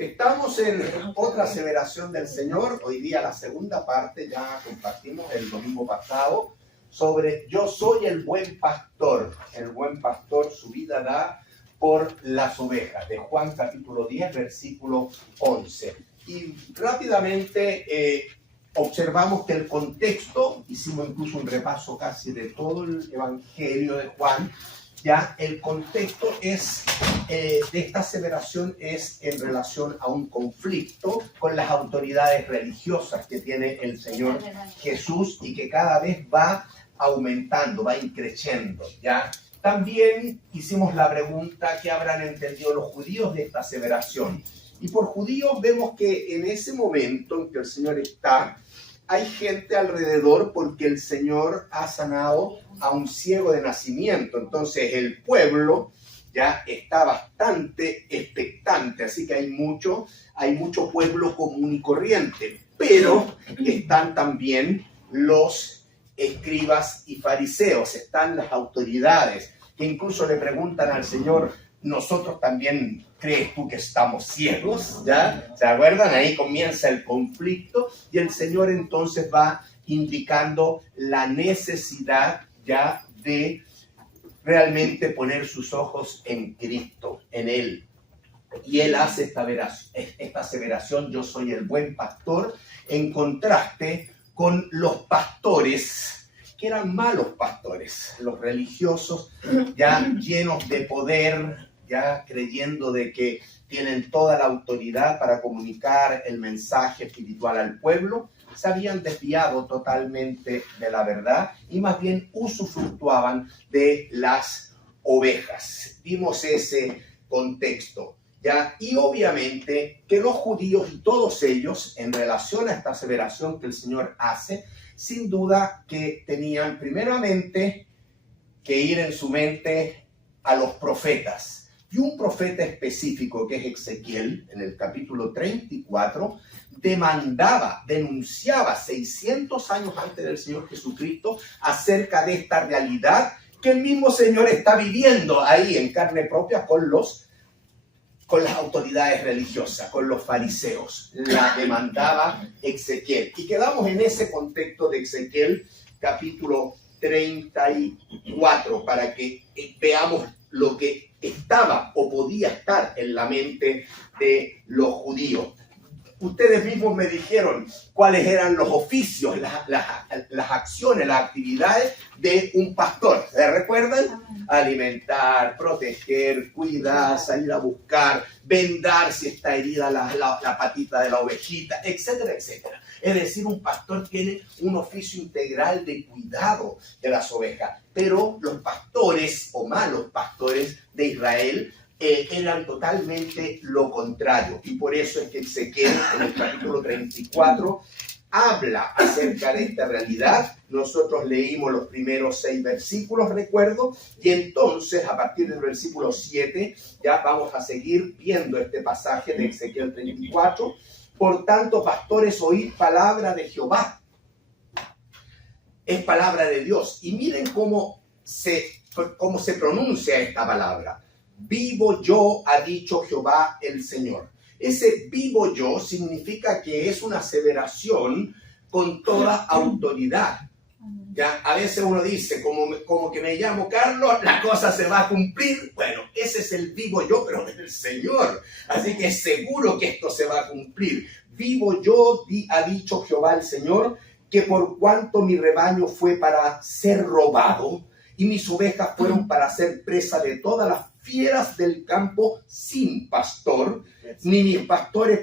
Estamos en otra aseveración del Señor. Hoy día la segunda parte, ya compartimos el domingo pasado, sobre yo soy el buen pastor. El buen pastor su vida da por las ovejas, de Juan capítulo 10, versículo 11. Y rápidamente observamos que el contexto, hicimos incluso un repaso casi de todo el Evangelio de Juan. Ya el contexto es de esta aseveración es en relación a un conflicto con las autoridades religiosas que tiene el Señor Jesús y que cada vez va aumentando, va increciendo, ¿ya? También hicimos la pregunta: ¿qué habrán entendido los judíos de esta aseveración? Y por judíos vemos que en ese momento en que el Señor está, hay gente alrededor porque el Señor ha sanado a un ciego de nacimiento. Entonces el pueblo ya está bastante expectante, así que hay mucho pueblo común y corriente. Pero están también los escribas y fariseos, están las autoridades, que incluso le preguntan al Señor: ¿nosotros también crees tú que estamos ciegos? ¿Ya? ¿Se acuerdan? Ahí comienza el conflicto y el Señor entonces va indicando la necesidad ya de realmente poner sus ojos en Cristo, en Él. Y Él hace esta aseveración: yo soy el buen pastor, en contraste con los pastores, que eran malos pastores, los religiosos ya llenos de poder, ya creyendo de que tienen toda la autoridad para comunicar el mensaje espiritual al pueblo. Se habían desviado totalmente de la verdad y más bien usufructuaban de las ovejas. Vimos ese contexto, ¿ya? Y obviamente que los judíos y todos ellos, en relación a esta aseveración que el Señor hace, sin duda que tenían primeramente que ir en su mente a los profetas. Y un profeta específico, que es Ezequiel, en el capítulo 34, denunciaba 600 años antes del Señor Jesucristo acerca de esta realidad que el mismo Señor está viviendo ahí en carne propia con las autoridades religiosas, con los fariseos. La demandaba Ezequiel. Y quedamos en ese contexto de Ezequiel, capítulo 34, para que veamos lo que estaba o podía estar en la mente de los judíos. Ustedes mismos me dijeron cuáles eran los oficios, las acciones, las actividades de un pastor. ¿Se recuerdan? Alimentar, proteger, cuidar, salir a buscar, vendar si está herida la patita de la ovejita, etcétera, etcétera. Es decir, un pastor tiene un oficio integral de cuidado de las ovejas. Pero los pastores o malos pastores de Israel eran totalmente lo contrario. Y por eso es que Ezequiel, en el capítulo 34, habla acerca de esta realidad. Nosotros leímos los primeros 6 versículos, recuerdo, y entonces a partir del versículo 7 ya vamos a seguir viendo este pasaje de Ezequiel 34. Por tanto, pastores, oíd palabra de Jehová. Es palabra de Dios. Y miren cómo se pronuncia esta palabra. Vivo yo, ha dicho Jehová el Señor. Ese vivo yo significa que es una aseveración con toda autoridad. Ya, a veces uno dice, como que me llamo Carlos, la cosa se va a cumplir. Bueno, ese es el vivo yo, pero del Señor. Así que es seguro que esto se va a cumplir. Vivo yo, ha dicho Jehová el Señor, que por cuanto mi rebaño fue para ser robado y mis ovejas fueron para ser presa de todas las fieras del campo sin pastor, ni mis pastores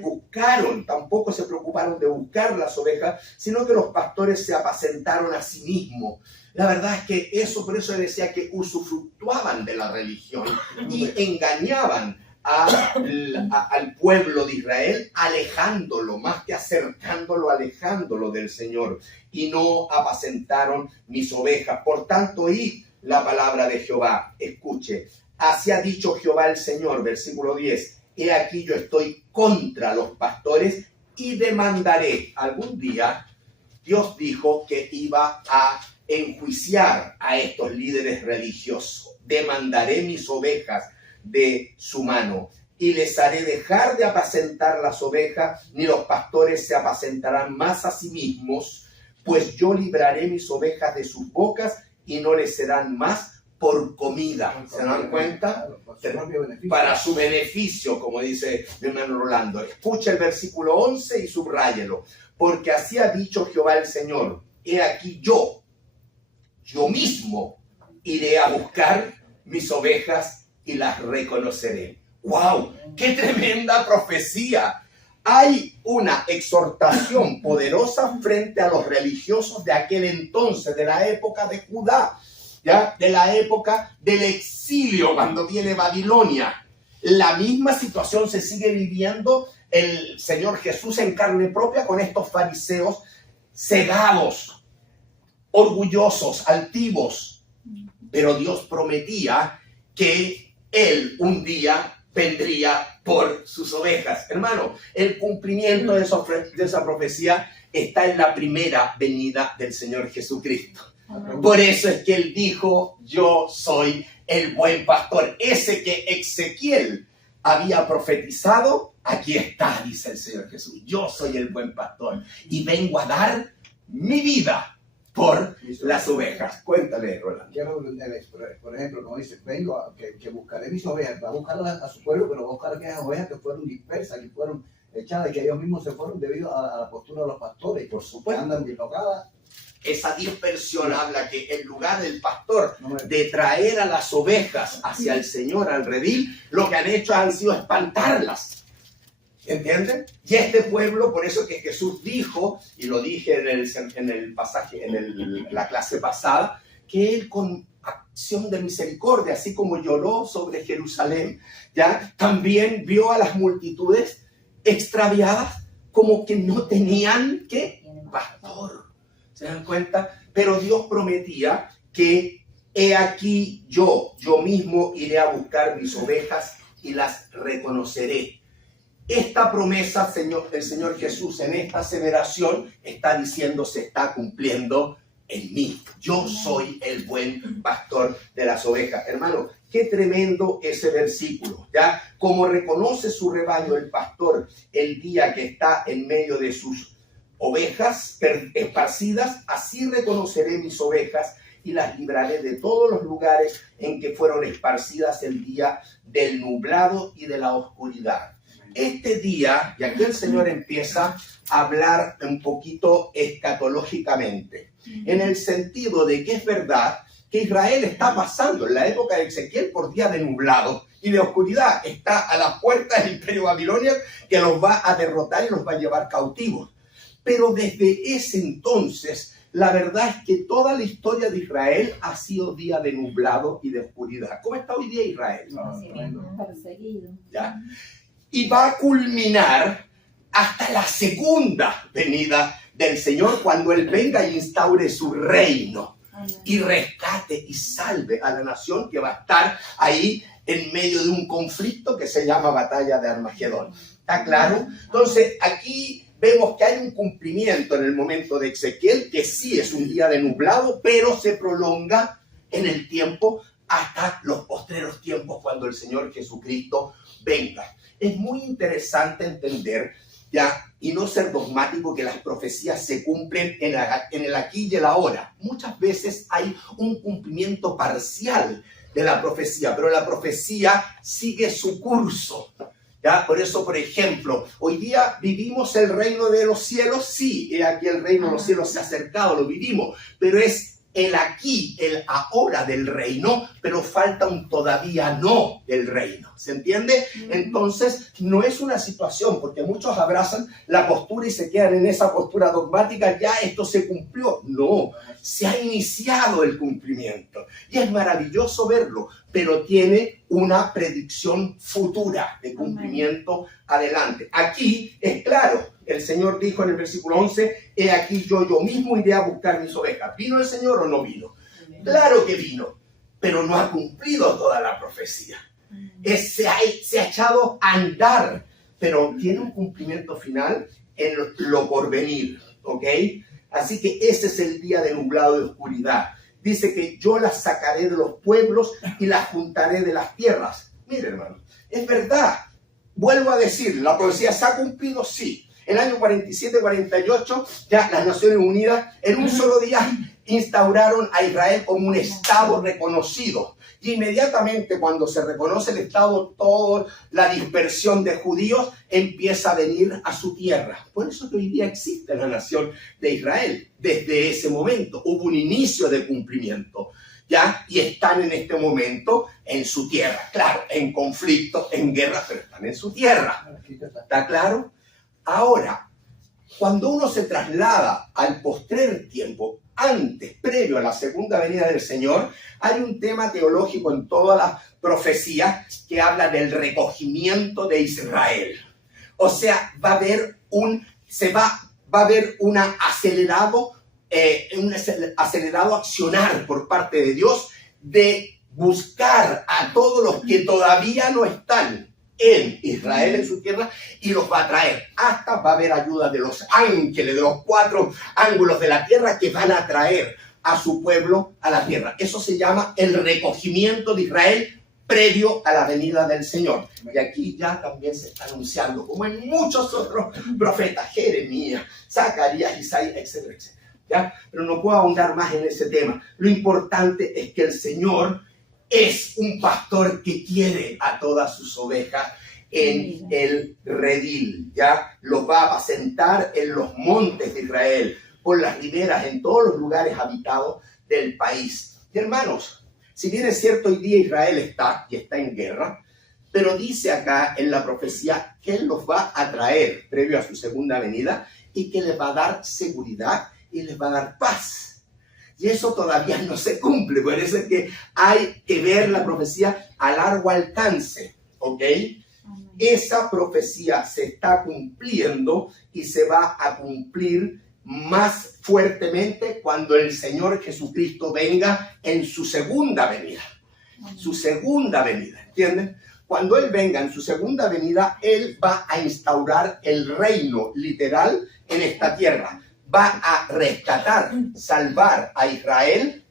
tampoco se preocuparon de buscar las ovejas, sino que los pastores se apacentaron a sí mismos. La verdad es que por eso decía que usufructuaban de la religión y engañaban al pueblo de Israel, alejándolo, más que acercándolo, alejándolo del Señor, y no apacentaron mis ovejas. Por tanto, oíd la palabra de Jehová. Escuche, así ha dicho Jehová el Señor, versículo 10, he aquí yo estoy contra los pastores y demandaré. Algún día Dios dijo que iba a enjuiciar a estos líderes religiosos. Demandaré mis ovejas de su mano. y les haré dejar de apacentar las ovejas, ni los pastores se apacentarán más a sí mismos, pues yo libraré mis ovejas de sus bocas y no les serán más por comida. ¿Se dan cuenta? Para su beneficio, como dice mi hermano Rolando. Escucha el versículo 11 y subráyelo. Porque así ha dicho Jehová el Señor: he aquí yo mismo iré a buscar mis ovejas y las reconoceré. ¡Wow! ¡Qué tremenda profecía! Hay una exhortación poderosa frente a los religiosos de aquel entonces, de la época de Judá, ¿ya? De la época del exilio, cuando viene Babilonia. La misma situación se sigue viviendo el Señor Jesús en carne propia con estos fariseos cegados, orgullosos, altivos. Pero Dios prometía que Él un día vendría por sus ovejas. Hermano, el cumplimiento de esa profecía está en la primera venida del Señor Jesucristo. Por eso es que Él dijo: yo soy el buen pastor. Ese que Ezequiel había profetizado, aquí está, dice el Señor Jesús. Yo soy el buen pastor y vengo a dar mi vida por las ovejas. Cuéntale, Rolando. Quiero, por ejemplo, como dice, vengo a que buscaré mis ovejas. Va a buscarlas a su pueblo, pero va a buscar aquellas ovejas que fueron dispersas, que fueron echadas, que ellos mismos se fueron debido a la postura de los pastores. Por supuesto. Andan dislocadas. Esa dispersión habla que en lugar del pastor de traer a las ovejas hacia el Señor, al redil, lo que han hecho han sido espantarlas. ¿Entienden? Y este pueblo, por eso que Jesús dijo, y lo dije en el pasaje, la clase pasada, que Él con acción de misericordia, así como lloró sobre Jerusalén, ya también vio a las multitudes extraviadas como que no tenían, ¿qué? Pastor. ¿Se dan cuenta? Pero Dios prometía que he aquí yo mismo iré a buscar mis ovejas y las reconoceré. Esta promesa, el Señor Jesús en esta aseveración está diciendo, se está cumpliendo en mí. Yo soy el buen pastor de las ovejas. Hermano, qué tremendo ese versículo, ¿ya? Como reconoce su rebaño el pastor el día que está en medio de sus ovejas esparcidas, así reconoceré mis ovejas y las libraré de todos los lugares en que fueron esparcidas el día del nublado y de la oscuridad. Este día, y aquí el Señor empieza a hablar un poquito escatológicamente, en el sentido de que es verdad que Israel está pasando en la época de Ezequiel por día de nublado y de oscuridad. Está a las puertas del imperio babilonio que los va a derrotar y los va a llevar cautivos. Pero desde ese entonces, la verdad es que toda la historia de Israel ha sido día de nublado y de oscuridad. ¿Cómo está hoy día Israel? Perseguido. ¿Ya? Y va a culminar hasta la segunda venida del Señor, cuando Él venga y instaure su reino y rescate y salve a la nación que va a estar ahí en medio de un conflicto que se llama Batalla de Armagedón. ¿Está claro? Entonces, aquí vemos que hay un cumplimiento en el momento de Ezequiel, que sí es un día de nublado, pero se prolonga en el tiempo hasta los postreros tiempos cuando el Señor Jesucristo venga. Es muy interesante entender, ya, y no ser dogmático, que las profecías se cumplen en el aquí y el ahora. Muchas veces hay un cumplimiento parcial de la profecía, pero la profecía sigue su curso. ¿Ya? Por eso, por ejemplo, hoy día vivimos el reino de los cielos. Sí, aquí el reino de los cielos se ha acercado, lo vivimos, pero es el aquí, el ahora del reino, pero falta un todavía no del reino. ¿Se entiende? Entonces, no es una situación, porque muchos abrazan la postura y se quedan en esa postura dogmática, ya esto se cumplió. No, se ha iniciado el cumplimiento. Y es maravilloso verlo, pero tiene una predicción futura de cumplimiento adelante. Aquí es claro. El Señor dijo en el versículo 11, he aquí yo mismo iré a buscar mis ovejas. ¿Vino el Señor o no vino? Claro que vino, pero no ha cumplido toda la profecía. Se ha echado a andar, pero tiene un cumplimiento final en lo por venir, ¿ok? Así que ese es el día de nublado y oscuridad. Dice que yo las sacaré de los pueblos y las juntaré de las tierras. Mire, hermano, es verdad. vuelvo a decir, ¿la profecía se ha cumplido? Sí. El año 47-48, ya las Naciones Unidas en un solo día instauraron a Israel como un Estado reconocido. Y inmediatamente cuando se reconoce el Estado, toda la dispersión de judíos empieza a venir a su tierra. Por eso que hoy día existe la nación de Israel. Desde ese momento hubo un inicio de cumplimiento, ¿ya? Y están en este momento en su tierra. Claro, en conflicto, en guerra, pero están en su tierra. ¿Está claro? Ahora, cuando uno se traslada al postrer tiempo, antes, previo a la segunda venida del Señor, hay un tema teológico en todas las profecías que habla del recogimiento de Israel. O sea, va a haber un acelerado accionar por parte de Dios de buscar a todos los que todavía no están en Israel, en su tierra, y los va a traer. Hasta va a haber ayuda de los ángeles, de los 4 ángulos de la tierra que van a traer a su pueblo a la tierra. Eso se llama el recogimiento de Israel previo a la venida del Señor. Y aquí ya también se está anunciando, como en muchos otros profetas, Jeremías, Zacarías, Isaías, etcétera, etcétera. ¿Ya? Pero no puedo ahondar más en ese tema. Lo importante es que el Señor es un pastor que quiere a todas sus ovejas en el redil, ¿ya? Los va a apacentar en los montes de Israel, por las riberas, en todos los lugares habitados del país. Y hermanos, si bien es cierto, hoy día Israel está en guerra, pero dice acá en la profecía que Él los va a traer previo a su segunda venida y que les va a dar seguridad y les va a dar paz. Y eso todavía no se cumple, por eso es que hay que ver la profecía a largo alcance, ¿ok? Esa profecía se está cumpliendo y se va a cumplir más fuertemente cuando el Señor Jesucristo venga en su segunda venida. Su segunda venida, ¿entienden? Cuando Él venga en su segunda venida, Él va a instaurar el reino literal en esta tierra. Va a rescatar, salvar a Israel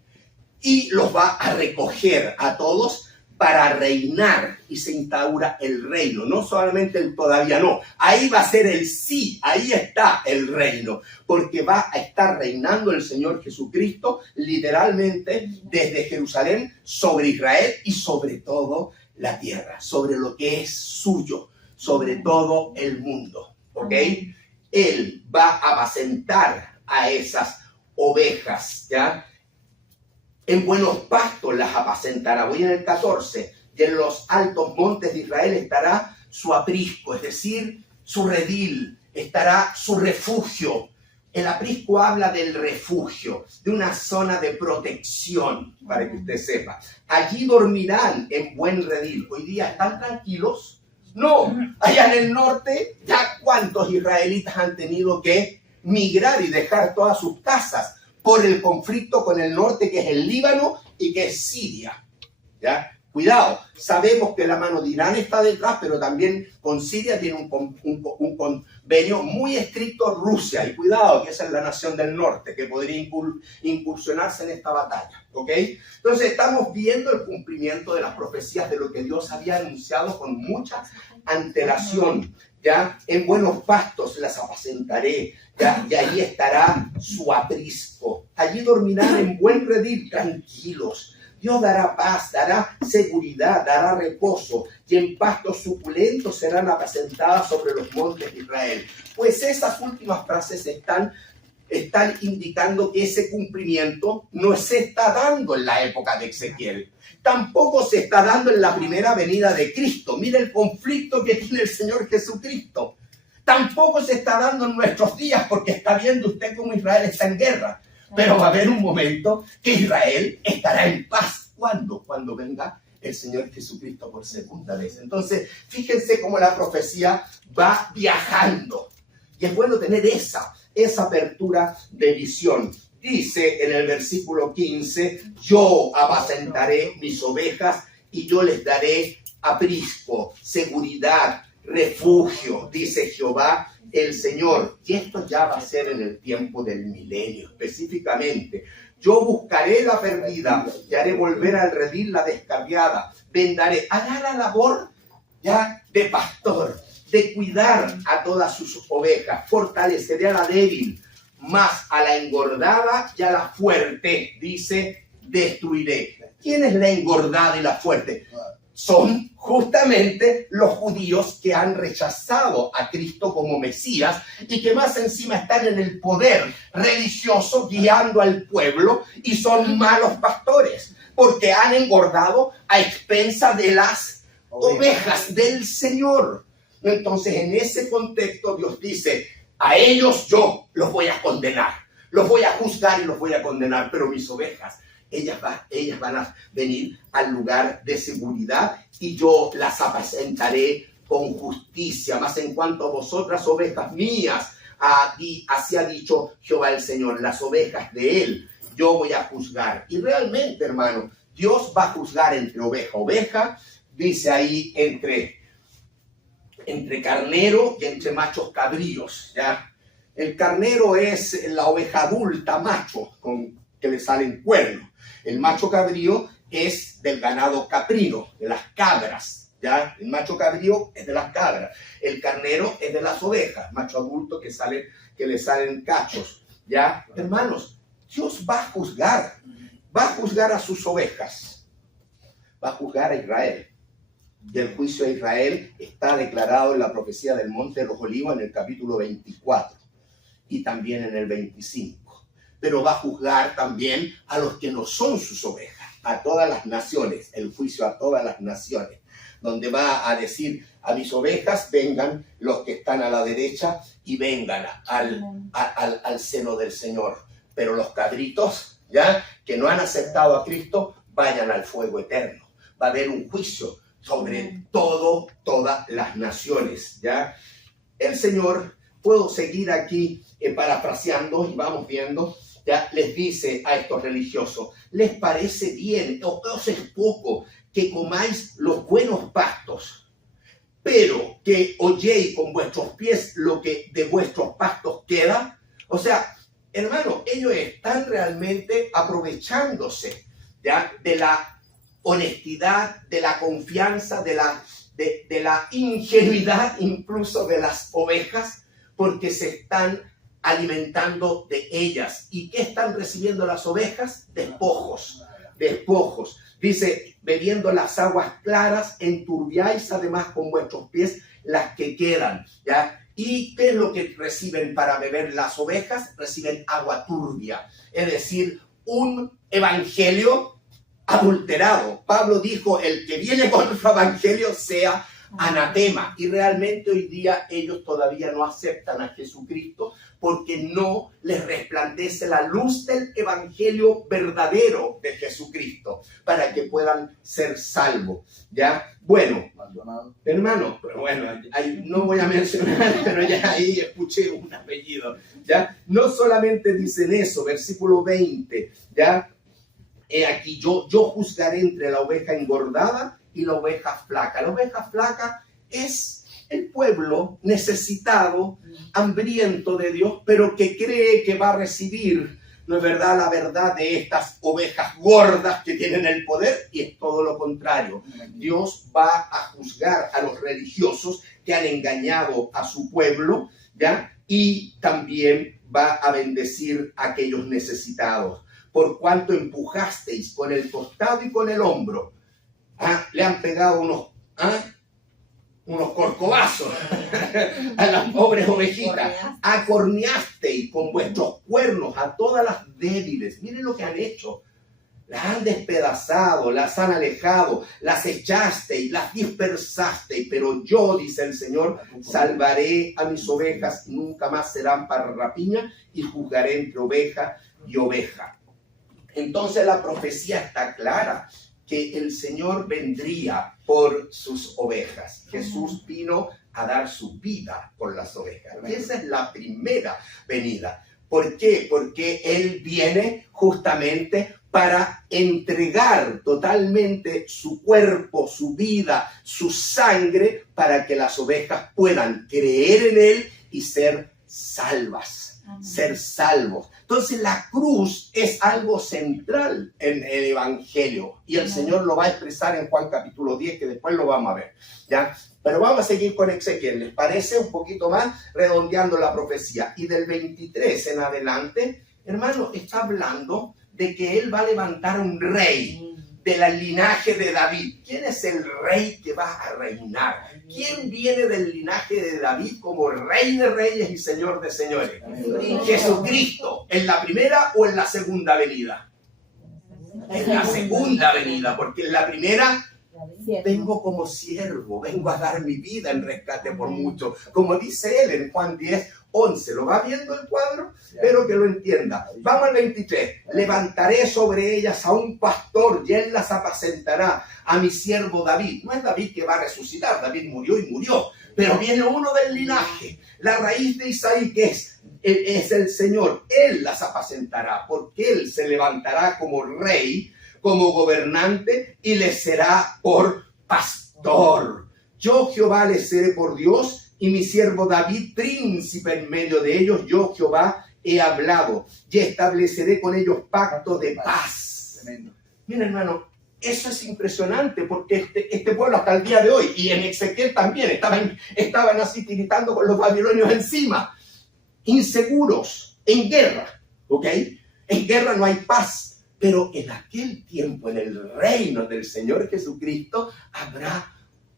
y los va a recoger a todos para reinar y se instaura el reino. No solamente el todavía no, ahí va a ser el sí, ahí está el reino, porque va a estar reinando el Señor Jesucristo literalmente desde Jerusalén sobre Israel y sobre todo la tierra, sobre lo que es suyo, sobre todo el mundo, ¿ok? Él va a apacentar a esas ovejas, ¿ya? En buenos pastos las apacentará. Voy en el 14. Y en los altos montes de Israel estará su aprisco, es decir, su redil, estará su refugio. El aprisco habla del refugio, de una zona de protección, para que usted sepa. Allí dormirán en buen redil. Hoy día están tranquilos. No, allá en el norte, ya cuántos israelitas han tenido que migrar y dejar todas sus casas por el conflicto con el norte, que es el Líbano y que es Siria. ¿Ya? Cuidado, sabemos que la mano de Irán está detrás, pero también con Siria tiene un convenio muy estricto Rusia. Y cuidado, que esa es la nación del norte, que podría incursionarse en esta batalla. ¿Ok? Entonces estamos viendo el cumplimiento de las profecías de lo que Dios había anunciado con mucha antelación. ¿Ya? En buenos pastos las apacentaré, ¿ya? Y allí estará su aprisco. Allí dormirán en buen redil, tranquilos. Dios dará paz, dará seguridad, dará reposo, y en pastos suculentos serán apacentadas sobre los montes de Israel. Pues esas últimas frases están indicando que ese cumplimiento no se está dando en la época de Ezequiel. Tampoco se está dando en la primera venida de Cristo. Mire el conflicto que tiene el Señor Jesucristo. Tampoco se está dando en nuestros días, porque está viendo usted cómo Israel está en guerra. Pero va a haber un momento que Israel estará en paz. ¿Cuándo? Cuando venga el Señor Jesucristo por segunda vez. Entonces, fíjense cómo la profecía va viajando. Y es bueno tener esa apertura de visión. Dice en el versículo 15, yo apacentaré mis ovejas y yo les daré aprisco, seguridad, refugio, dice Jehová el Señor. Y esto ya va a ser en el tiempo del milenio, específicamente. Yo buscaré la perdida y haré volver al redil la descarriada. Vendaré, hará la labor ya de pastor, de cuidar a todas sus ovejas. Fortaleceré a la débil, mas a la engordada y a la fuerte, dice, destruiré. ¿Quién es la engordada y la fuerte? Son justamente los judíos que han rechazado a Cristo como Mesías y que más encima están en el poder religioso guiando al pueblo y son malos pastores porque han engordado a expensas de las ovejas del Señor. Entonces, en ese contexto, Dios dice, a ellos yo los voy a condenar, los voy a juzgar y los voy a condenar, pero mis ovejas, ellas van a venir al lugar de seguridad y yo las apacentaré con justicia. Mas en cuanto a vosotras, ovejas mías, así ha dicho Jehová el Señor, las ovejas de él yo voy a juzgar. Y realmente, hermano, Dios va a juzgar entre oveja, dice ahí entre carnero y entre machos cabríos, ¿ya? El carnero es la oveja adulta, macho, que le salen cuernos. El macho cabrío es del ganado caprino, de las cabras, ¿ya? El macho cabrío es de las cabras. El carnero es de las ovejas, macho adulto que le salen cachos, ¿ya? Hermanos, Dios va a juzgar a sus ovejas, va a juzgar a Israel. Y el juicio a Israel está declarado en la profecía del Monte de los Olivos en el capítulo 24 y también en el 25. Pero va a juzgar también a los que no son sus ovejas, a todas las naciones, el juicio a todas las naciones, donde va a decir a mis ovejas, vengan los que están a la derecha y vengan al seno del Señor. Pero los cabritos, ya, que no han aceptado a Cristo, vayan al fuego eterno. Va a haber un juicio sobre todas las naciones, ¿ya? El Señor, puedo seguir aquí parafraseando y vamos viendo, ya les dice a estos religiosos, ¿les parece bien, os es poco, que comáis los buenos pastos, pero que holléis con vuestros pies lo que de vuestros pastos queda? O sea, hermano, ellos están realmente aprovechándose, ¿ya?, de la honestidad, de la confianza, de la ingenuidad incluso de las ovejas, porque se están alimentando de ellas. ¿Y qué están recibiendo las ovejas? Despojos. Dice, bebiendo las aguas claras, enturbiáis además con vuestros pies las que quedan, ¿ya? ¿Y qué es lo que reciben para beber las ovejas? Reciben agua turbia, es decir, un evangelio adulterado. Pablo dijo, el que viene con otro evangelio sea anatema. Y realmente hoy día ellos todavía no aceptan a Jesucristo porque no les resplandece la luz del evangelio verdadero de Jesucristo para que puedan ser salvos, ¿ya? Bueno, hermano, pero bueno, ahí no voy a mencionar, pero ya ahí escuché un apellido, ¿ya? No solamente dicen eso, versículo 20, ¿ya? He aquí, yo juzgaré entre la oveja engordada y la oveja flaca. La oveja flaca es el pueblo necesitado, hambriento de Dios, pero que cree que va a recibir, ¿no es verdad?, la verdad de estas ovejas gordas que tienen el poder, y es todo lo contrario. Dios va a juzgar a los religiosos que han engañado a su pueblo, ¿ya? Y también va a bendecir a aquellos necesitados. Por cuanto empujasteis con el costado y con el hombro, le han pegado unos corcovazos a las pobres ovejitas, acorneasteis con vuestros cuernos a todas las débiles. Miren lo que han hecho. Las han despedazado, las han alejado, las echasteis, las dispersasteis, pero yo, dice el Señor, salvaré a mis ovejas y nunca más serán para rapiña, y juzgaré entre oveja y oveja. Entonces la profecía está clara, que el Señor vendría por sus ovejas. Jesús vino a dar su vida por las ovejas. Y esa es la primera venida. ¿Por qué? Porque Él viene justamente para entregar totalmente su cuerpo, su vida, su sangre, para que las ovejas puedan creer en Él y ser salvas, ser salvos. Entonces la cruz es algo central en el Evangelio y el Señor lo va a expresar en Juan capítulo 10, que después lo vamos a ver, ¿ya? Pero vamos a seguir con Ezequiel, ¿les parece? Un poquito más, redondeando la profecía. Y del 23 en adelante, hermano, está hablando de que Él va a levantar un rey del linaje de David. ¿Quién es el rey que va a reinar? ¿Quién viene del linaje de David como rey de reyes y señor de señores? Jesucristo. ¿En la primera o en la segunda venida? En la segunda venida, porque en la primera vengo como siervo, vengo a dar mi vida en rescate por mucho. Como dice él en Juan 10, 11. ¿Lo va viendo el cuadro? Espero que lo entienda. Vamos al 23. Levantaré sobre ellas a un pastor y él las apacentará, a mi siervo David. No es David que va a resucitar, David murió y murió, pero viene uno del linaje, la raíz de Isaí, que es el Señor. Él las apacentará, porque él se levantará como rey, como gobernante, y les será por pastor. Yo, Jehová, les seré por Dios, y mi siervo David, príncipe en medio de ellos. Yo, Jehová, he hablado, y estableceré con ellos pacto de paz. Tremendo. Mira, hermano, eso es impresionante, porque este pueblo hasta el día de hoy, y en Ezequiel también, estaban así tiritando con los babilonios encima, inseguros, en guerra, ¿ok? En guerra no hay paz. Pero en aquel tiempo, en el reino del Señor Jesucristo, habrá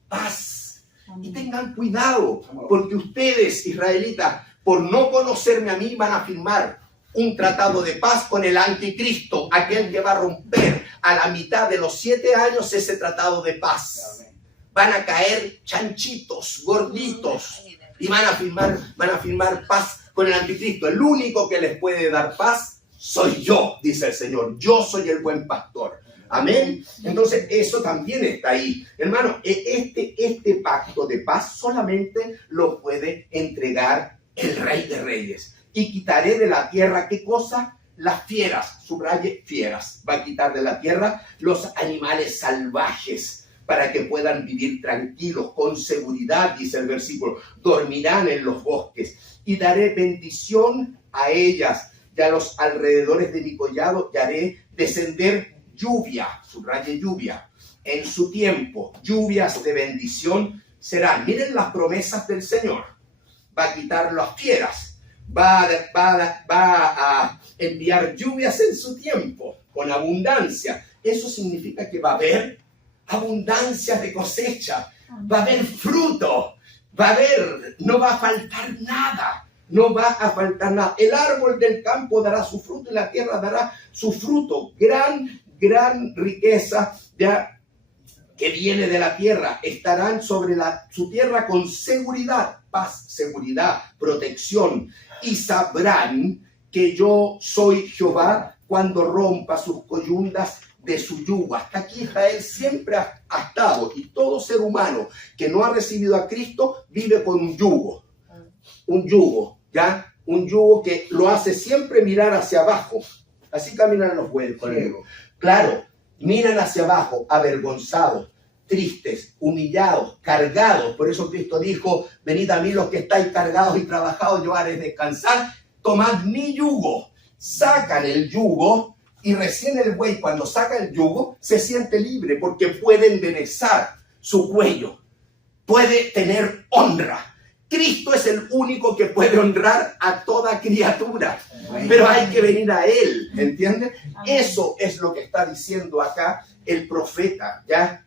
paz. Y tengan cuidado, porque ustedes, israelitas, por no conocerme a mí, van a firmar un tratado de paz con el anticristo, aquel que va a romper a la mitad de los 7 años ese tratado de paz. Van a caer chanchitos, gorditos, y van a firmar paz con el anticristo. El único que les puede dar paz soy yo, dice el Señor. Yo soy el buen pastor. Amén. Entonces eso también está ahí. Hermano, este pacto de paz solamente lo puede entregar el Rey de Reyes. Y quitaré de la tierra, ¿qué cosa? Las fieras, subraye fieras. Va a quitar de la tierra los animales salvajes, para que puedan vivir tranquilos, con seguridad, dice el versículo. Dormirán en los bosques. Y daré bendición a ellas y a los alrededores de mi collado, y haré descender lluvia, subraye lluvia, en su tiempo. Lluvias de bendición serán. Miren las promesas del Señor. Va a quitar las fieras, va a enviar lluvias en su tiempo, con abundancia. Eso significa que va a haber abundancia de cosecha, va a haber fruto, no va a faltar nada. No va a faltar nada. El árbol del campo dará su fruto y la tierra dará su fruto. Gran riqueza ya que viene de la tierra. Estarán sobre su tierra con seguridad, paz, seguridad, protección. Y sabrán que yo soy Jehová cuando rompa sus coyundas de su yugo. Hasta aquí Israel siempre ha estado, y todo ser humano que no ha recibido a Cristo vive con un yugo. Un yugo. ¿Ya? Un yugo que lo hace siempre mirar hacia abajo. Así caminan los bueyes. Claro, miran hacia abajo, avergonzados, tristes, humillados, cargados. Por eso Cristo dijo: venid a mí los que estáis cargados y trabajados, yo haré descansar. Tomad mi yugo. Sacan el yugo, y recién el buey, cuando saca el yugo, se siente libre, porque puede enderezar su cuello, puede tener honra. Cristo es el único que puede honrar a toda criatura, pero hay que venir a Él, ¿entiendes? Eso es lo que está diciendo acá el profeta, ¿ya?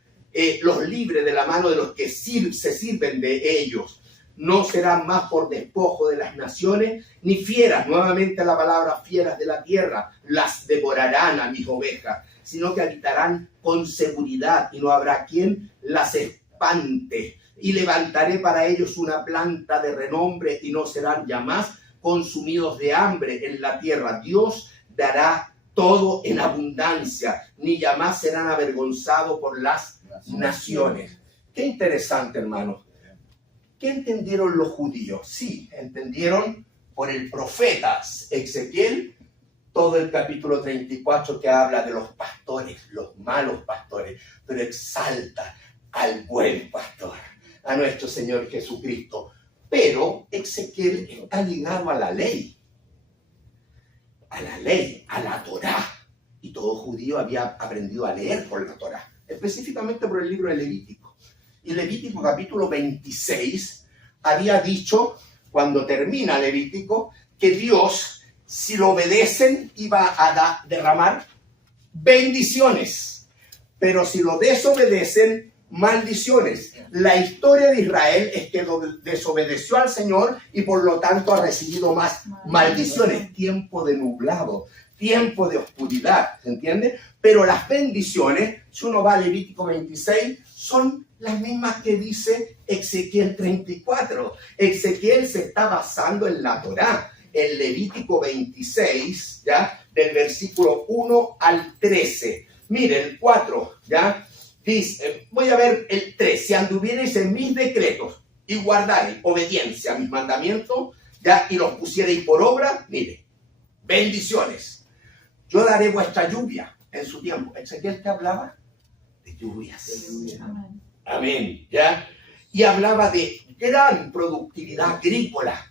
Los libre de la mano de los que se sirven de ellos. No serán más por despojo de las naciones, ni fieras, nuevamente la palabra fieras de la tierra, las devorarán a mis ovejas, sino que habitarán con seguridad, y no habrá quien las espante. Y levantaré para ellos una planta de renombre, y no serán ya más consumidos de hambre en la tierra. Dios dará todo en abundancia, ni ya más serán avergonzados por las naciones. Qué interesante, hermano. ¿Qué entendieron los judíos? Sí, entendieron por el profeta Ezequiel todo el capítulo 34, que habla de los pastores, los malos pastores, pero exalta al buen pastor, a nuestro Señor Jesucristo. Pero Ezequiel está ligado a la ley, a la Torá. Y todo judío había aprendido a leer por la Torá, específicamente por el libro de Levítico. Y Levítico capítulo 26 había dicho, cuando termina Levítico, que Dios, si lo obedecen, iba a derramar bendiciones. Pero si lo desobedecen, maldiciones. La historia de Israel es que desobedeció al Señor y por lo tanto ha recibido más maldiciones. Tiempo de nublado, tiempo de oscuridad, ¿se entiende? Pero las bendiciones, si uno va a Levítico 26, son las mismas que dice Ezequiel 34. Ezequiel se está basando en la Torá. En Levítico 26, ¿ya? Del versículo 1 al 13. Mire, el 4, ¿ya? Dice, voy a ver el 3. Si anduviereis en mis decretos y guardareis obediencia a mis mandamientos, ¿ya? Y los pusiereis por obra, mire, bendiciones. Yo daré vuestra lluvia en su tiempo. Ezequiel, ¿qué hablaba? De lluvias. Amén. Amén, ¿ya? Y hablaba de gran productividad agrícola.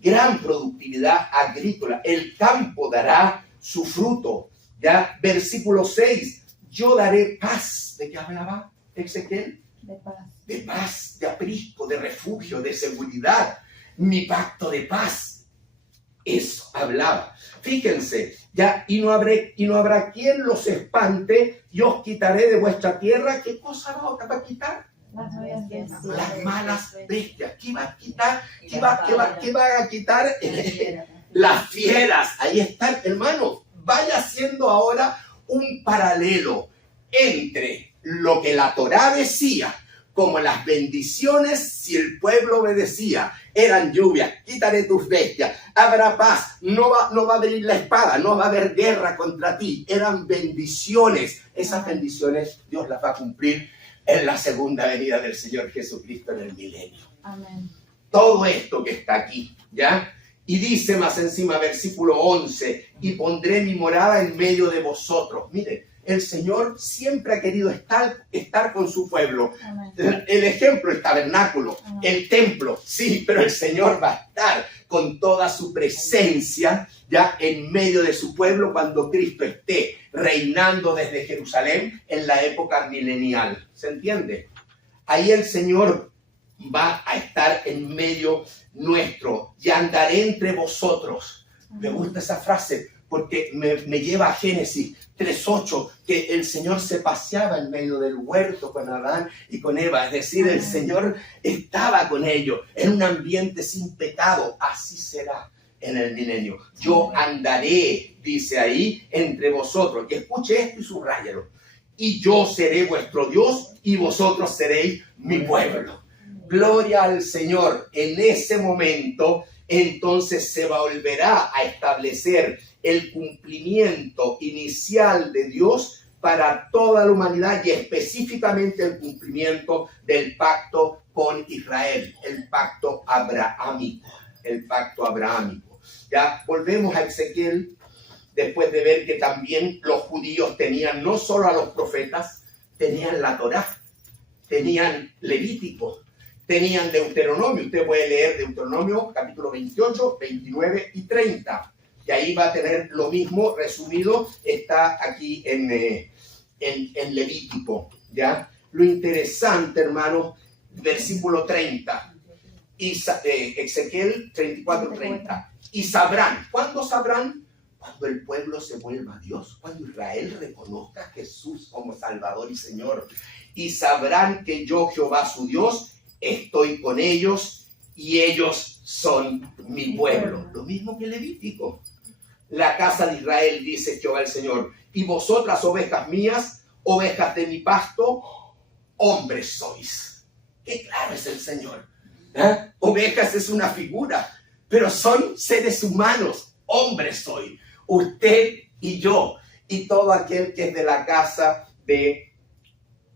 Gran productividad agrícola. El campo dará su fruto. ¿Ya? Versículo 6. Yo daré paz. ¿De qué hablaba Ezequiel? De paz. De paz, de aprisco, de refugio, de seguridad. Mi pacto de paz. Eso hablaba. Fíjense, ya, y no habrá quien los espante, y os quitaré de vuestra tierra. ¿Qué cosa va a quitar? Las malas bestias. ¿Qué va a quitar? ¿Qué va a quitar? Las fieras. Ahí están, hermano. Vaya haciendo ahora un paralelo entre lo que la Torá decía, como las bendiciones si el pueblo obedecía, eran lluvias, quitaré tus bestias, habrá paz, no va a venir la espada, no va a haber guerra contra ti, eran bendiciones. Esas bendiciones Dios las va a cumplir en la segunda venida del Señor Jesucristo en el milenio. Amén. Todo esto que está aquí, ¿ya? Y dice más encima, versículo 11, y pondré mi morada en medio de vosotros. Miren, el Señor siempre ha querido estar con su pueblo. Amén. El ejemplo, el tabernáculo, Amén. el templo, sí, pero el Señor va a estar con toda su presencia ya en medio de su pueblo cuando Cristo esté reinando desde Jerusalén en la época milenial. ¿Se entiende? Ahí el Señor va a estar en medio nuestro y andaré entre vosotros. Me gusta esa frase porque me lleva a Génesis 3:8, que el Señor se paseaba en medio del huerto con Adán y con Eva. Es decir, el Señor estaba con ellos en un ambiente sin pecado. Así será en el milenio. Yo andaré, dice ahí, entre vosotros. Que escuche esto y subráyalo. Y yo seré vuestro Dios y vosotros seréis mi pueblo. Gloria al Señor. En ese momento, entonces se volverá a establecer el cumplimiento inicial de Dios para toda la humanidad y específicamente el cumplimiento del pacto con Israel, el pacto abrahámico, Ya volvemos a Ezequiel después de ver que también los judíos tenían no solo a los profetas, tenían la Torá, tenían Levítico, tenían Deuteronomio. Usted puede leer Deuteronomio capítulo 28, 29 y 30. Y ahí va a tener lo mismo resumido, está aquí en Levítico, ¿ya? Lo interesante, hermano, versículo 30, Ezequiel 34, 30. Y sabrán, ¿cuándo sabrán? Cuando el pueblo se vuelva a Dios, cuando Israel reconozca a Jesús como Salvador y Señor. Y sabrán que yo, Jehová su Dios, estoy con ellos y ellos son mi pueblo. Lo mismo que Levítico. La casa de Israel, dice Jehová el Señor, y vosotras, ovejas mías, ovejas de mi pasto, hombres sois. Qué claro es el Señor. Ovejas es una figura, pero son seres humanos. Hombres soy. Usted y yo, y todo aquel que es de la casa de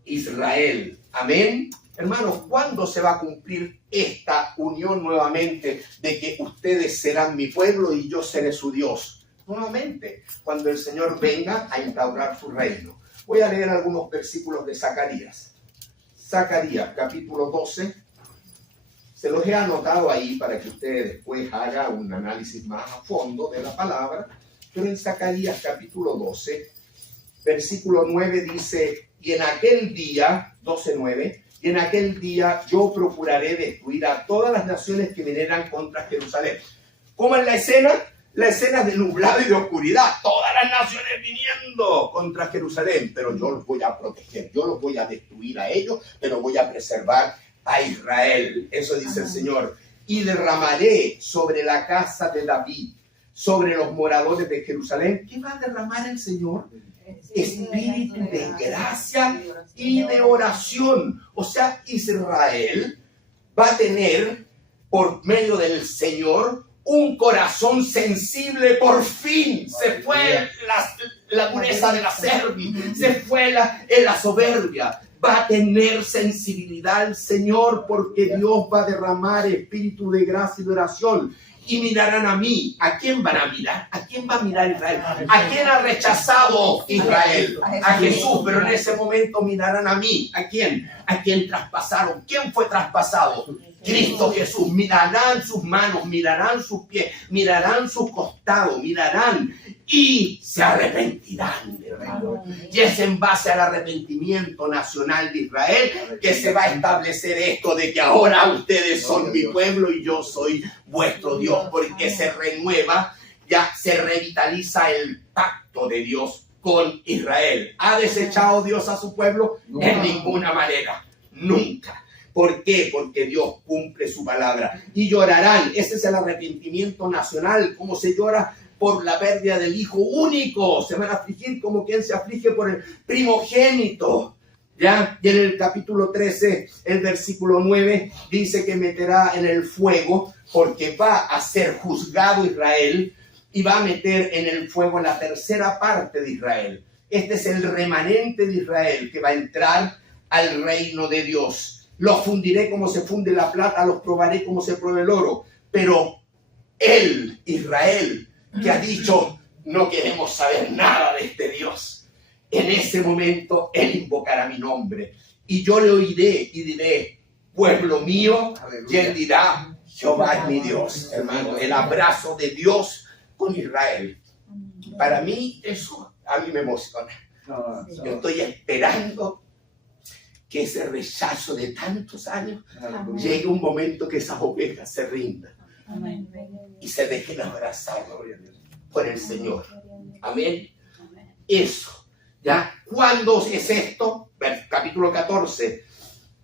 Israel. Amén. Hermanos, ¿cuándo se va a cumplir esta unión nuevamente de que ustedes serán mi pueblo y yo seré su Dios? Nuevamente, cuando el Señor venga a instaurar su reino. Voy a leer algunos versículos de Zacarías. Zacarías, capítulo 12. Se los he anotado ahí para que usted después haga un análisis más a fondo de la palabra. Pero en Zacarías capítulo 12, versículo 9 dice, y en aquel día, 12:9, y en aquel día yo procuraré destruir a todas las naciones que vinieran contra Jerusalén. ¿Cómo es la escena? La escena de nublado y de oscuridad. Todas las naciones viniendo contra Jerusalén. Pero yo los voy a proteger. Yo los voy a destruir a ellos, pero voy a preservar a Israel. Eso dice el Señor. Y derramaré sobre la casa de David, sobre los moradores de Jerusalén. ¿Qué va a derramar el Señor? Espíritu de gracia y de oración. O sea, Israel va a tener por medio del Señor un corazón sensible. Por fin se fue la dureza de la cerviz, se fue la soberbia. Va a tener sensibilidad al Señor, porque Dios va a derramar espíritu de gracia y de oración. Y mirarán a mí. ¿A quién van a mirar? ¿A quién va a mirar Israel? ¿A quién ha rechazado Israel? A Jesús, pero en ese momento mirarán a mí. ¿A quién? ¿A quién traspasaron? ¿Quién fue traspasado? Cristo Jesús. Mirarán sus manos, mirarán sus pies, mirarán sus costados, mirarán y se arrepentirán. Y es en base al arrepentimiento nacional de Israel que se va a establecer esto de que ahora ustedes son mi pueblo y yo soy vuestro Dios, porque se renueva, ya se revitaliza el pacto de Dios con Israel. ¿Ha desechado Dios a su pueblo? En ninguna manera, nunca. ¿Por qué? Porque Dios cumple su palabra. Y llorarán. Ese es el arrepentimiento nacional, como se llora por la pérdida del hijo único. Se van a afligir como quien se aflige por el primogénito. ¿Ya? Y en el capítulo 13, el versículo 9, dice que meterá en el fuego, porque va a ser juzgado Israel y va a meter en el fuego la tercera parte de Israel. Este es el remanente de Israel que va a entrar al reino de Dios. Los fundiré como se funde la plata, los probaré como se prueba el oro. Pero él, Israel, que ha dicho, no queremos saber nada de este Dios, en ese momento él invocará mi nombre. Y yo le oiré y diré, pueblo mío, y él dirá, Jehová es mi Dios. Hermano, el abrazo de Dios con Israel. Para mí, eso a mí me emociona. Yo estoy esperando que ese rechazo de tantos años llegue un momento que esas ovejas se rindan y se dejen abrazar por el Señor. Amén. Eso. ¿Ya? ¿Cuándo es esto? Capítulo 14.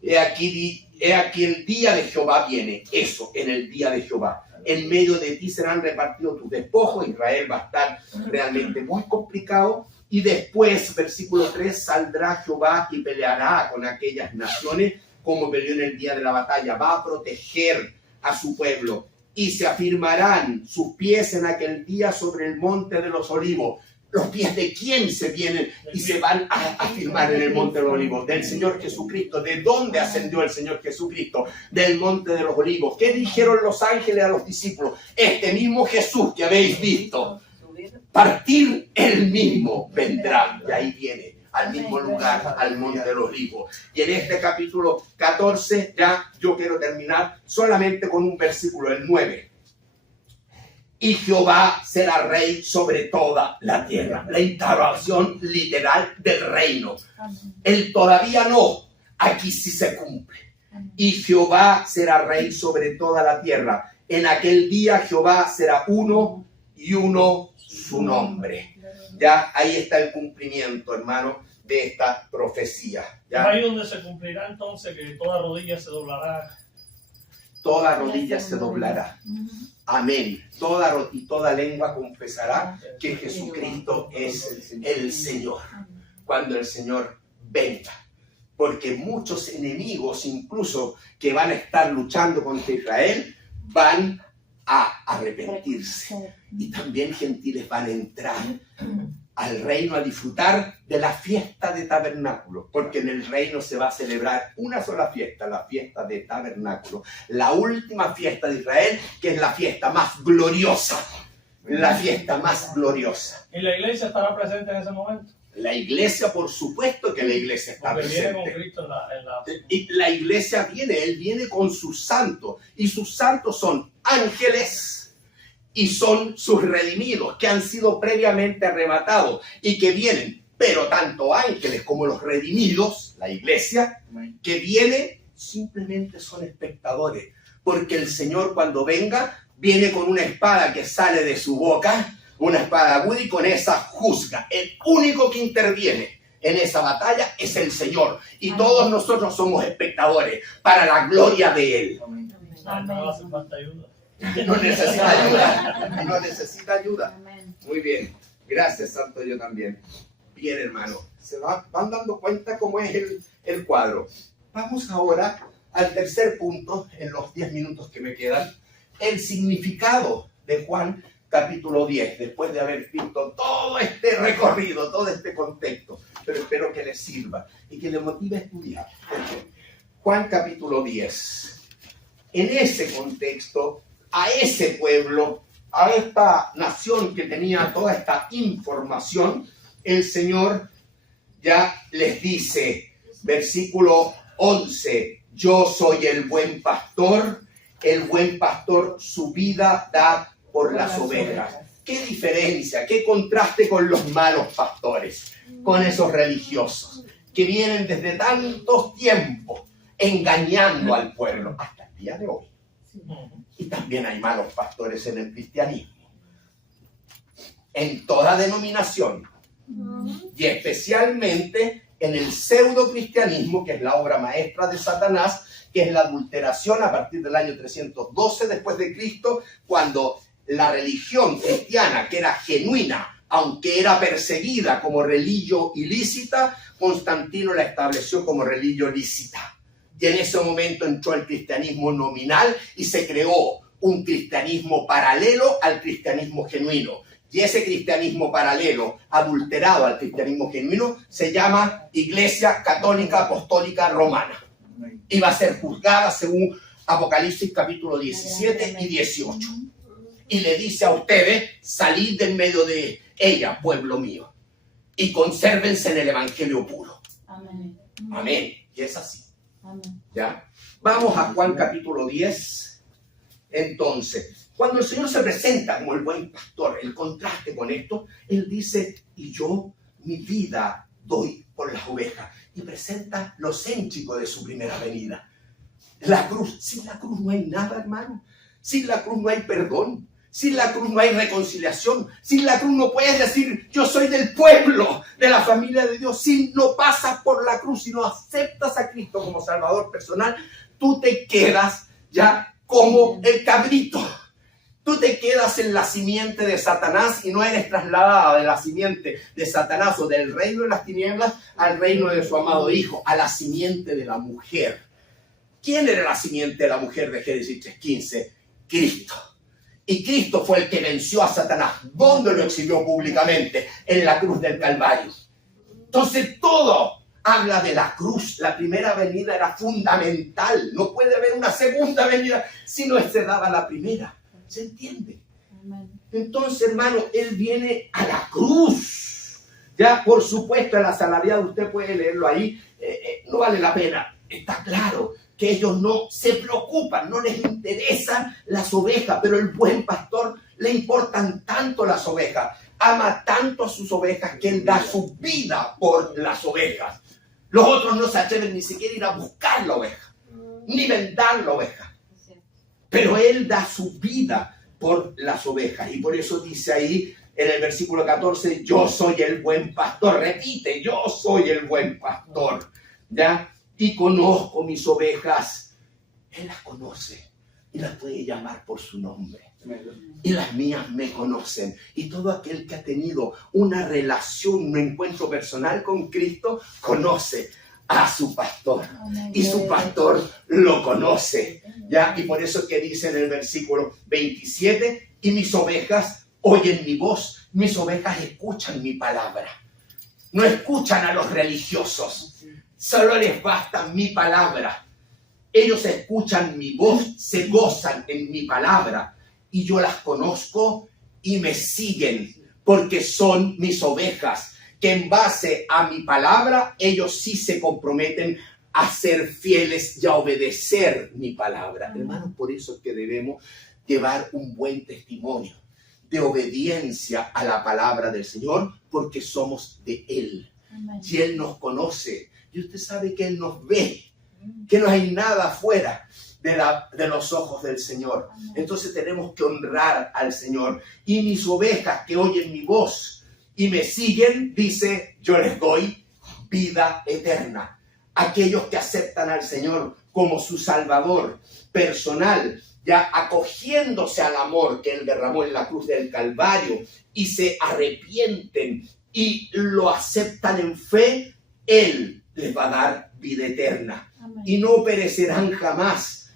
He aquí el día de Jehová viene. Eso, en el día de Jehová. En medio de ti serán repartidos tus despojos. Israel va a estar realmente muy complicado. Y después, versículo 3, saldrá Jehová y peleará con aquellas naciones como peleó en el día de la batalla. Va a proteger a su pueblo. Y se afirmarán sus pies en aquel día sobre el monte de los olivos. ¿Los pies de quién se vienen y se van a afirmar en el monte de los olivos? Del Señor Jesucristo. ¿De dónde ascendió el Señor Jesucristo? Del monte de los olivos. ¿Qué dijeron los ángeles a los discípulos? Este mismo Jesús que habéis visto partir, él mismo vendrá. Y ahí viene, al mismo lugar, al monte de los olivos. Y en este capítulo 14, ya yo quiero terminar solamente con un versículo, el 9. Y Jehová será rey sobre toda la tierra. La instauración literal del reino. El todavía no, aquí sí se cumple. Y Jehová será rey sobre toda la tierra. En aquel día Jehová será uno y uno su nombre. Ya ahí está el cumplimiento, hermano, de esta profecía. ¿Ya? Ahí donde se cumplirá entonces que toda rodilla se doblará. Toda rodilla se doblará. Amén. Toda lengua confesará que Jesucristo es el Señor. Cuando el Señor venga. Porque muchos enemigos, incluso que van a estar luchando contra Israel, van a arrepentirse. Y también gentiles van a entrar al reino a disfrutar de la fiesta de tabernáculo, porque en el reino se va a celebrar una sola fiesta, la fiesta de tabernáculo, la última fiesta de Israel, que es la fiesta más gloriosa, la fiesta más gloriosa. ¿Y la iglesia estará presente en ese momento? La iglesia, por supuesto que la iglesia está Porque viene con presente. Cristo en la... Y la iglesia viene, Él viene con sus santos. Y sus santos son ángeles y son sus redimidos, que han sido previamente arrebatados y que vienen. Pero tanto ángeles como los redimidos, la iglesia, que viene, simplemente son espectadores. Porque el Señor cuando venga, viene con una espada que sale de su boca, una espada aguda, y con esa juzga. El único que interviene en esa batalla es el Señor. Y todos nosotros somos espectadores para la gloria de Él. No hace falta ayuda. No necesita ayuda. No necesita ayuda. Amén. Muy bien. Gracias, Santo, yo también. Bien, hermano. Se van dando cuenta cómo es el cuadro. Vamos ahora al tercer punto, en los 10 minutos que me quedan. El significado de Juan capítulo 10, después de haber visto todo este recorrido, todo este contexto. Pero espero que les sirva y que les motive a estudiar. Juan capítulo 10. En ese contexto, a ese pueblo, a esta nación que tenía toda esta información, el Señor ya les dice, versículo 11, yo soy el buen pastor su vida da por las ovejas. ¿Qué diferencia, qué contraste con los malos pastores, con esos religiosos que vienen desde tantos tiempos engañando al pueblo hasta el día de hoy? Y también hay malos pastores en el cristianismo, en toda denominación, y especialmente en el pseudo cristianismo, que es la obra maestra de Satanás, que es la adulteración a partir del año 312 después de Cristo, cuando la religión cristiana, que era genuina, aunque era perseguida como religio ilícita, Constantino la estableció como religio lícita. Y en ese momento entró el cristianismo nominal y se creó un cristianismo paralelo al cristianismo genuino. Y ese cristianismo paralelo, adulterado al cristianismo genuino, se llama Iglesia Católica Apostólica Romana. Y va a ser juzgada según Apocalipsis capítulo 17 y 18. Y le dice a ustedes, salid del medio de ella, pueblo mío, y consérvense en el evangelio puro. Amén. Amén. Y es así. Amén. ¿Ya? Vamos a Juan capítulo 10. Entonces, cuando el Señor se presenta como el buen pastor, el contraste con esto, Él dice, y yo mi vida doy por las ovejas. Y presenta lo céntrico de su primera venida. La cruz. Sin la cruz no hay nada, hermano. Sin la cruz no hay perdón. Sin la cruz no hay reconciliación. Sin la cruz no puedes decir, yo soy del pueblo, de la familia de Dios. Si no pasas por la cruz, si no aceptas a Cristo como Salvador personal, tú te quedas ya como el cabrito. Tú te quedas en la simiente de Satanás y no eres trasladada de la simiente de Satanás o del reino de las tinieblas al reino de su amado Hijo, a la simiente de la mujer. ¿Quién era la simiente de la mujer de Génesis 3:15? Cristo. Y Cristo fue el que venció a Satanás. ¿Dónde lo exhibió públicamente? En la cruz del Calvario. Entonces todo habla de la cruz. La primera venida era fundamental. No puede haber una segunda venida si no se daba la primera. ¿Se entiende? Amén. Entonces, hermano, Él viene a la cruz. Ya, por supuesto, en la salariada usted puede leerlo ahí. No vale la pena. Está claro que ellos no se preocupan, no les interesan las ovejas, pero el buen pastor le importan tanto las ovejas, ama tanto a sus ovejas que Él da su vida por las ovejas. Los otros no se atreven ni siquiera a ir a buscar la oveja, ni vendar la oveja. Pero Él da su vida por las ovejas. Y por eso dice ahí en el versículo 14, yo soy el buen pastor. Repite, yo soy el buen pastor. ¿Ya? Y conozco mis ovejas. Él las conoce y las puede llamar por su nombre. Y las mías me conocen. Y todo aquel que ha tenido una relación, un encuentro personal con Cristo, conoce a su pastor. Y su pastor lo conoce. ¿Ya? Y por eso que dice en el versículo 27, y mis ovejas oyen mi voz, mis ovejas escuchan mi palabra. No escuchan a los religiosos, solo les basta mi palabra. Ellos escuchan mi voz, se gozan en mi palabra, y yo las conozco y me siguen, porque son mis ovejas, que en base a mi palabra, ellos sí se comprometen a ser fieles y a obedecer mi palabra. Hermanos, por eso es que debemos llevar un buen testimonio de obediencia a la palabra del Señor, porque somos de Él. Amén. Si Él nos conoce, y usted sabe que Él nos ve, que no hay nada fuera de los ojos del Señor. Entonces tenemos que honrar al Señor. Y mis ovejas que oyen mi voz y me siguen, dice, yo les doy vida eterna. Aquellos que aceptan al Señor como su Salvador personal, ya acogiéndose al amor que Él derramó en la cruz del Calvario y se arrepienten y lo aceptan en fe, Él les va a dar vida eterna. Amén. Y no perecerán jamás.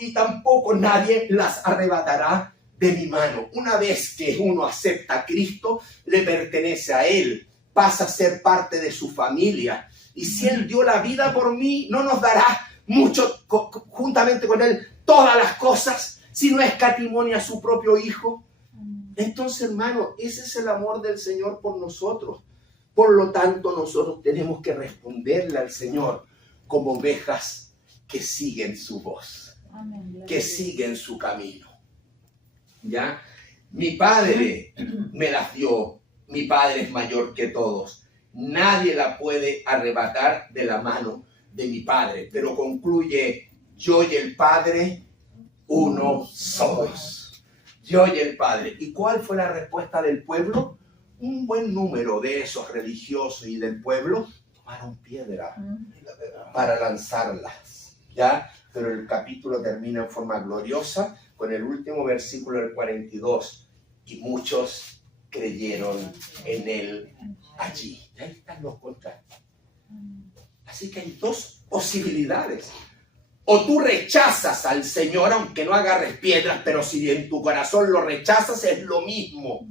Y tampoco nadie las arrebatará de mi mano. Una vez que uno acepta a Cristo, le pertenece a Él, pasa a ser parte de su familia. Y si Él dio la vida por mí, no nos dará mucho juntamente con Él todas las cosas, si no escatimonia a su propio Hijo. Entonces, hermano, ese es el amor del Señor por nosotros. Por lo tanto, nosotros tenemos que responderle al Señor como ovejas que siguen su voz, Amén. que siguen su camino. ¿Ya? Mi Padre me las dio, mi Padre es mayor que todos. Nadie la puede arrebatar de la mano de mi Padre. Pero concluye, yo y el Padre, uno somos. Yo y el Padre. ¿Y cuál fue la respuesta del pueblo? Un buen número de esos religiosos y del pueblo tomaron piedra para lanzarlas. ¿Ya? Pero el capítulo termina en forma gloriosa con el último versículo del 42. Y muchos creyeron en Él allí. Y ahí están los contrastes. Así que hay dos posibilidades. O tú rechazas al Señor aunque no agarres piedras, pero si en tu corazón lo rechazas es lo mismo.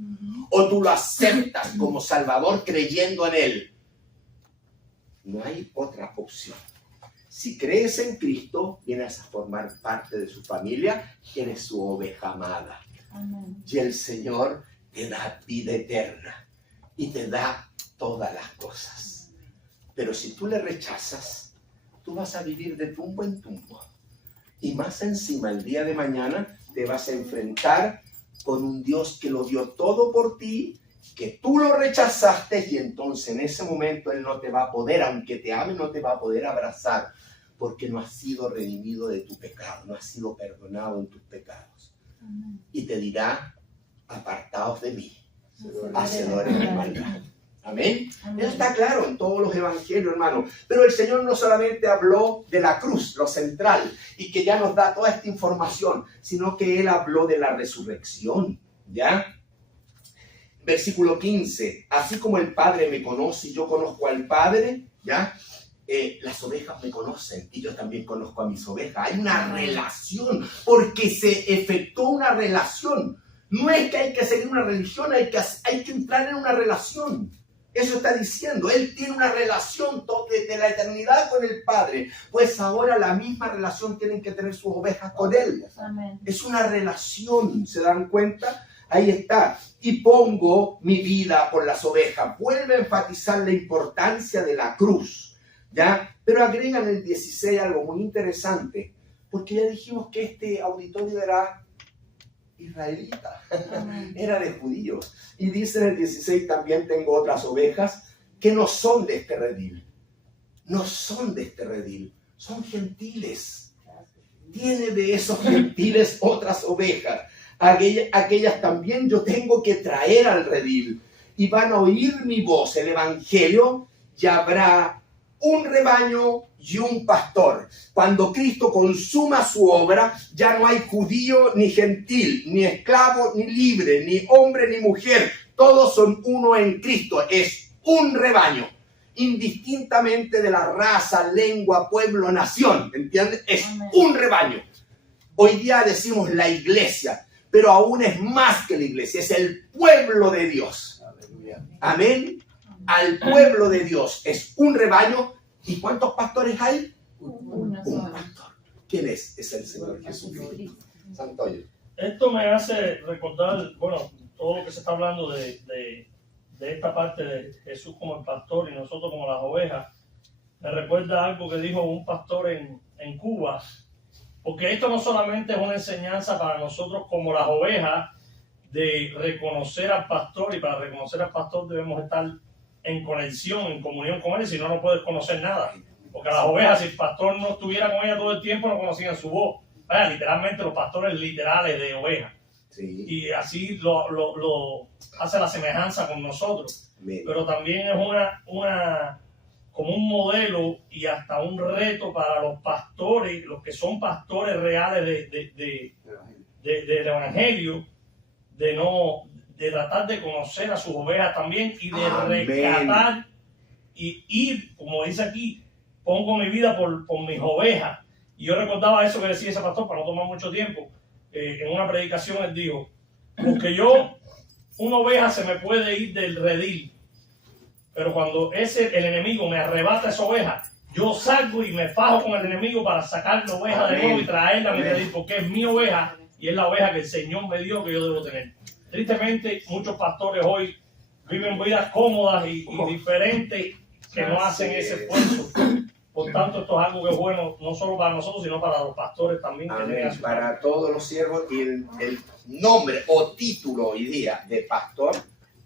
O tú lo aceptas como Salvador creyendo en Él. No hay otra opción. Si crees en Cristo, vienes a formar parte de su familia, eres su oveja amada. Amén. Y el Señor te da vida eterna y te da todas las cosas. Pero si tú le rechazas, tú vas a vivir de tumbo en tumbo. Y más encima, el día de mañana, te vas a enfrentar con un Dios que lo dio todo por ti, que tú lo rechazaste, y entonces en ese momento Él no te va a poder, aunque te ame, no te va a poder abrazar, porque no has sido redimido de tu pecado, no has sido perdonado en tus pecados. Amén. Y te dirá, apartaos de mí, hacedores de maldad. Amén. Amén. Eso está claro en todos los evangelios, hermano. Pero el Señor no solamente habló de la cruz, lo central, y que ya nos da toda esta información, sino que Él habló de la resurrección, ¿ya? Versículo 15. Así como el Padre me conoce y yo conozco al Padre, ¿ya? Las ovejas me conocen y yo también conozco a mis ovejas. Hay una relación, porque se efectuó una relación. No es que hay que seguir una religión, hay que entrar en una relación. Eso está diciendo, Él tiene una relación desde la eternidad con el Padre. Pues ahora la misma relación tienen que tener sus ovejas con Él. Amén. Es una relación, ¿se dan cuenta? Ahí está. Y pongo mi vida por las ovejas. Vuelve a enfatizar la importancia de la cruz, ¿ya? Pero agrega en el 16 algo muy interesante, porque ya dijimos que este auditorio era israelita, era de judíos. Y dice en el 16, también tengo otras ovejas que no son de este redil. No son de este redil, son gentiles. Tiene de esos gentiles otras ovejas. Aquellas también yo tengo que traer al redil. Y van a oír mi voz, el evangelio, y habrá un rebaño y un pastor. Cuando Cristo consuma su obra, ya no hay judío ni gentil, ni esclavo ni libre, ni hombre ni mujer. Todos son uno en Cristo. Es un rebaño, indistintamente de la raza, lengua, pueblo, nación. ¿Entiendes? Es un rebaño. Hoy día decimos la iglesia, pero aún es más que la iglesia. Es el pueblo de Dios. Amén. Al pueblo de Dios es un rebaño. ¿Y cuántos pastores hay? Un pastor. ¿Quién es? Es el Señor Jesucristo. Santoyo. Esto me hace recordar, bueno, todo lo que se está hablando de de esta parte de Jesús como el pastor y nosotros como las ovejas, me recuerda algo que dijo un pastor en Cuba, porque esto no solamente es una enseñanza para nosotros como las ovejas de reconocer al pastor, y para reconocer al pastor debemos estar en conexión, en comunión con él, si no, no puedes conocer nada. Porque las ovejas, si el pastor no estuviera con ellas todo el tiempo, no conocían su voz. Vaya, literalmente los pastores literales de ovejas. Sí. Y así lo hace la semejanza con nosotros. Amén. Pero también es como un modelo y hasta un reto para los pastores, los que son pastores reales del Evangelio, de tratar de conocer a sus ovejas también y de rescatar y ir, como dice aquí, pongo mi vida por mis ovejas. Y yo recordaba eso que decía ese pastor, para no tomar mucho tiempo. En una predicación él dijo, porque una oveja se me puede ir del redil, pero cuando el enemigo me arrebata esa oveja, yo salgo y me fajo con el enemigo para sacar la oveja de nuevo y traerla a mi redil, porque es mi oveja y es la oveja que el Señor me dio que yo debo tener. Tristemente, muchos pastores hoy viven vidas cómodas y diferentes que no hacen ese esfuerzo. Por tanto, esto es algo que es bueno, no solo para nosotros, sino para los pastores también. Amén. Para todos los siervos, y el nombre o título hoy día de pastor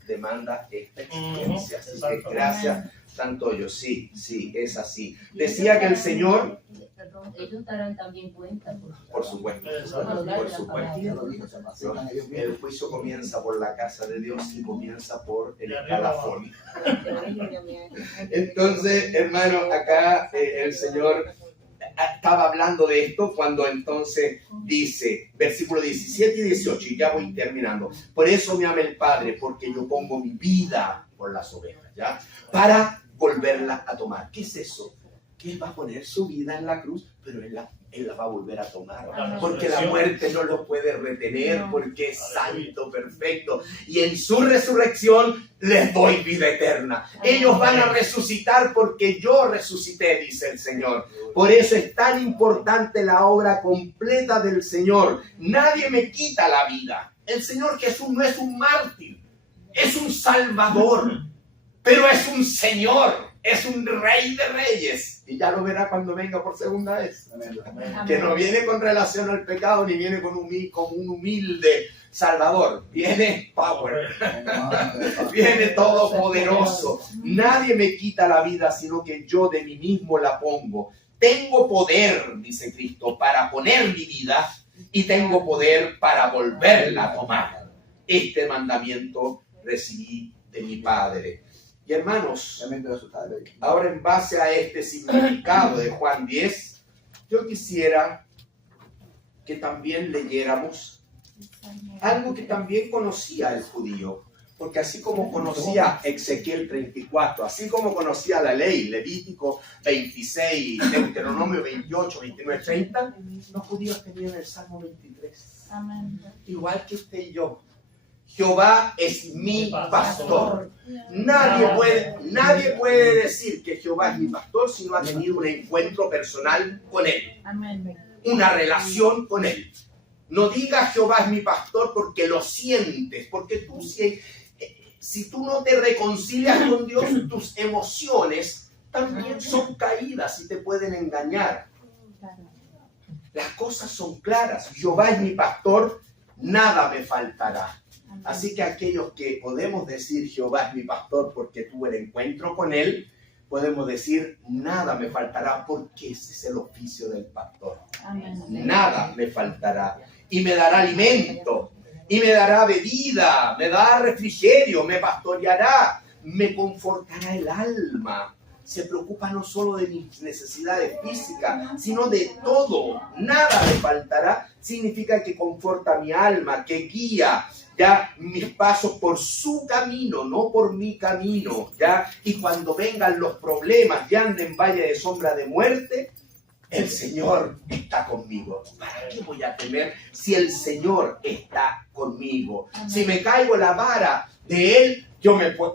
demanda esta experiencia. Así que gracias, Santoyo. Sí, es así. Decía que el Señor... Perdón, ellos darán también cuenta. Por supuesto. Por supuesto. El juicio comienza por la casa de Dios y comienza por el escalafón. Entonces, hermano, acá el Señor estaba hablando de esto cuando entonces dice, versículo 17 y 18, y ya voy terminando. Por eso me ama el Padre, porque yo pongo mi vida por las ovejas, ¿ya? Para volverla a tomar. ¿Qué es eso? Que Él va a poner su vida en la cruz, pero Él la va a volver a tomar. Porque la muerte no lo puede retener, porque es santo, perfecto. Y en su resurrección les doy vida eterna. Ellos van a resucitar porque yo resucité, dice el Señor. Por eso es tan importante la obra completa del Señor. Nadie me quita la vida. El Señor Jesús no es un mártir, es un salvador, pero es un Señor. Es un rey de reyes. Y ya lo verá cuando venga por segunda vez. Amén. Que no viene con relación al pecado, ni viene como un humilde salvador. Viene power. Viene todopoderoso. Nadie me quita la vida, sino que yo de mí mismo la pongo. Tengo poder, dice Cristo, para poner mi vida, y tengo poder para volverla a tomar. Este mandamiento recibí de mi Padre. Y hermanos, ahora en base a este significado de Juan 10, yo quisiera que también leyéramos algo que también conocía el judío, porque así como conocía Ezequiel 34, así como conocía la ley, Levítico 26, Deuteronomio 28, 29, 30, los judíos tenían el Salmo 23. Amén. Igual que usted y yo. Jehová es mi pastor. Nadie puede decir que Jehová es mi pastor si no ha tenido un encuentro personal con Él. Una relación con Él. No digas Jehová es mi pastor porque lo sientes, porque tú si tú no te reconcilias con Dios, tus emociones también son caídas y te pueden engañar. Las cosas son claras. Jehová es mi pastor, nada me faltará. Así que aquellos que podemos decir Jehová es mi pastor porque tuve el encuentro con Él, podemos decir nada me faltará porque ese es el oficio del pastor. Amén. Nada me faltará. Y me dará alimento, y me dará bebida, me dará refrigerio, me pastoreará, me confortará el alma. Se preocupa no solo de mis necesidades físicas, sino de todo. Nada me faltará. Significa que conforta mi alma, que guía ya mis pasos por su camino, no por mi camino. ¿Ya? Y cuando vengan los problemas y ande en valle de sombra de muerte, el Señor está conmigo. ¿Para qué voy a temer si el Señor está conmigo? Si me caigo la vara de Él,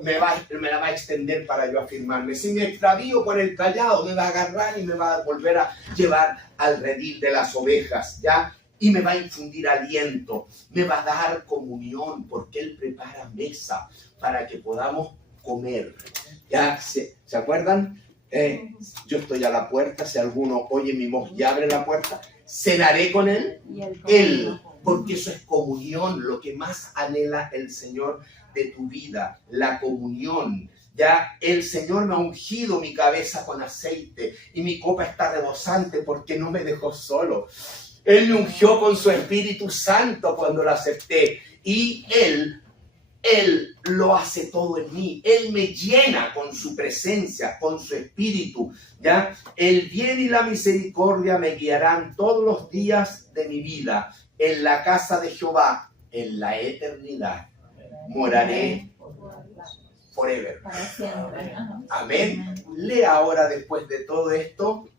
me la va a extender para yo afirmarme. Si me extravío con el callado, me va a agarrar y me va a volver a llevar al redil de las ovejas. ¿Ya? y me va a infundir aliento, me va a dar comunión, porque Él prepara mesa para que podamos comer. ¿Ya se acuerdan? Yo estoy a la puerta, si alguno oye mi voz y abre la puerta, cenaré con Él, porque eso es comunión, lo que más anhela el Señor de tu vida, la comunión. Ya el Señor me ha ungido mi cabeza con aceite y mi copa está rebosante porque no me dejó solo. Él me ungió con su Espíritu Santo cuando lo acepté y Él lo hace todo en mí. Él me llena con su presencia, con su Espíritu. ¿Ya? El bien y la misericordia me guiarán todos los días de mi vida. En la casa de Jehová, en la eternidad, moraré forever. Amén. Lea ahora, después de todo esto,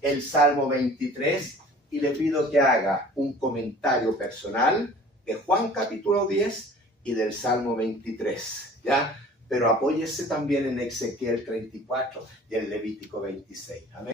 el Salmo 23 y le pido que haga un comentario personal de Juan capítulo 10 y del Salmo 23, ¿ya? Pero apóyese también en Ezequiel 34 y en Levítico 26. Amén.